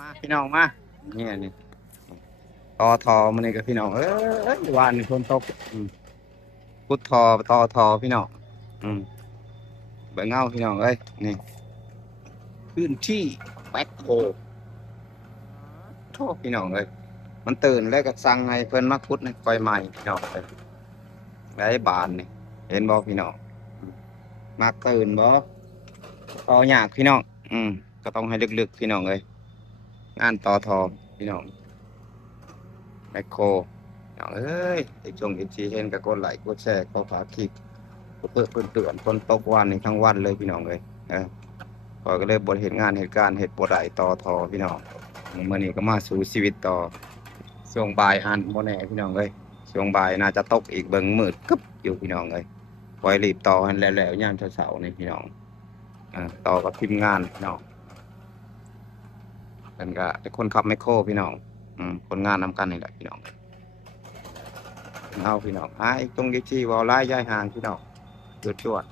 มาพี่น้องมาเนี่ยนี่ต่อทอมันนี่กับพี่น้องวานนี่ฝนตกพุททอต่อทอพี่น้องอืมเบิ่งเงาพี่น้องนี่พื้นที่แบ็คโฮโทษพี่น้องมันตื่นแล้วก็สั่งให้เพิ่นมาขุดในไฟใหม่พี่น้องได้บานนี่เห็นบ่พี่น้องมาตื่นบ่ต่อยากพี่น้องก็ต้องให้ลึกๆพี่น้องงานต่อทอพี่น้องแมคโครไอ้จงอีจีเห็นกับกดไลค์กดแชร์ก็ฝากคลิปเพื่อเตือนคนตกวันในทั้งวันเลยพี่น้องพอก็เลยบทเหตุงานเหตุการณ์เหตุบทใดต่อทอพี่น้องเมื่อนี้ก็มาสู่ชีวิตต่อช่วงบ่ายอันโมแน่พี่น้องช่วงบ่ายน่าจะตกอีกเบิ่งมืดกึบอยู่พี่น้องปล่อยรีบต่อกันแล้วย่ามเช้าๆนี่พี่น้องต่อกับทีมงานพี่น้องเป็นก็เป็นคนขับไมคโครพี่น้องคนงานนำกันนี่แหละพี่น้องเอาพี่น้องตรงยี่จีวอลไล่ย่ายห่างพี่น้องจวด